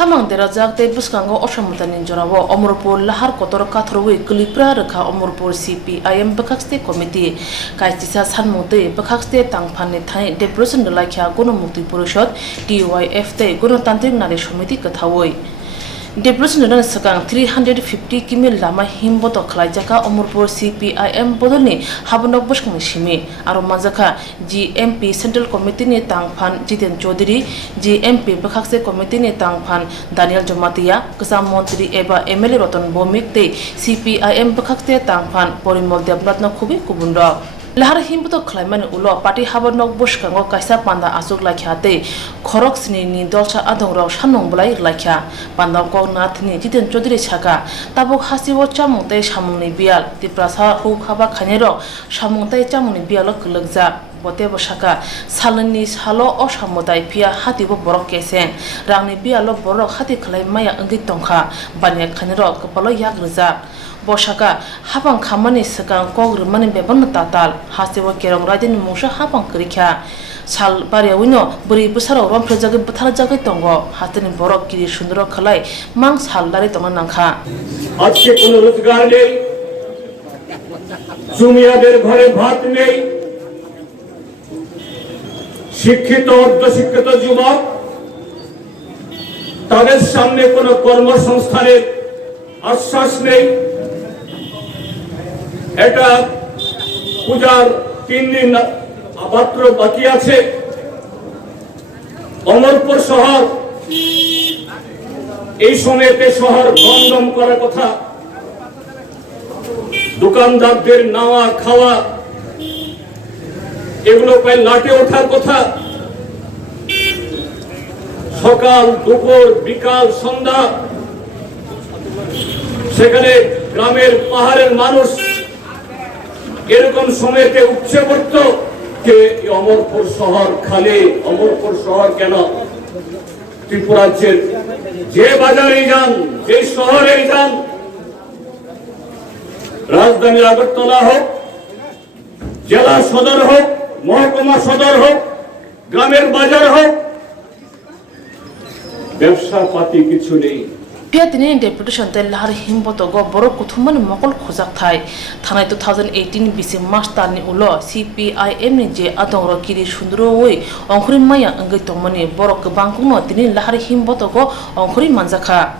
Haphang derajak te buskango osamutani jorabo Omorpur lahar kotor Kok Rwmani rekha Omorpur CPIM Bakakste Committee kaitisa Samung te Bakakste tangphani thai depression lakha Gonmukti Purishod TYF te Gonotantrik Nari Samiti kathawoi Depression Swkang 350 km lama himboto Khlaijaka Omorpur CPIM bodolni Haphang Bwskangi simi aro manjaka GMP Central Committee ni tangphan Jiten Chowdhury GMP Bakakste Committee ni tangphan Daniel Jomatia Kwcham Montri eba MLA Roton Bomik te CPIM Bakakste tangphan Porimol Bebakno Khubi kubundo Lahar himboto Khlaiwi ulo party Haphang Bwskango kaisa panda asuk lakhate khorok sini ni dolcha adongrok sanung bulai lakha panda Kok Nathni Jiten Chowdhury Sakha Tabuk Hasteo Chamung te Samungni Biyal tiprasa hu khaba khanero Samung te Chamungni Biyal klukja bote Sakha salani salo osamutai pia hati bo borok keseng rangni Biyal borok hati Khlaiwi anggi tongkha banya khanero kapalo yak rja Bwsarok Haphang Khamani Swkang Kok Rwmani Bebakno Tatal Hasteo Kerong Raida Mungsa Kwrwi sal Baryawi no Bwsarok Romphrejagwi Butharjagwi Tongo Hasteni borok Kiri Sundru Khlaiwi Mang sal dari Tongo nangkha আজকে কোনো রোজগার নেই জমিয়াদের ঘরে ভাত নেই শিক্ষিত অর্ধশিক্ষিত যুবক তাদের সামনে কোনো কর্মসংস্থানের আশ্বাস নেই এটা পূজার 3 দিন মাত্র বাকি আছে অমরপুর শহর এই সময়তে শহর বন্ধম করার কথা দোকানদারদের নাওয়া খাওয়া এগুলো প্রায় লাটে ওঠার কথা সকাল দুপুর বিকাল সন্ধ্যা সেখানে গ্রামের পাহাড়ের মানুষ এরকম সময়তে উপচে পড়ত যে অমরপুর শহর খালি অমরপুর শহর কেন ত্রিপুরাজ্যের যে বাজারে যান যে শহরে যান রাজধানী আগরতলা হোক জেলা সদর হোক মহকুমা সদর হোক গ্রামের বাজার হোক ব্যবসা পাতি কিছু নেই Piyatini deputation te lahar himboto go borok kuthumani mokol khojak thai thanai 2018 bisi March talni ulo CPIM ni je adongro Kiri Sundru oi ongkhri maya angai tongmani borok bangkungno tini lahar himboto go ongkhri manjakha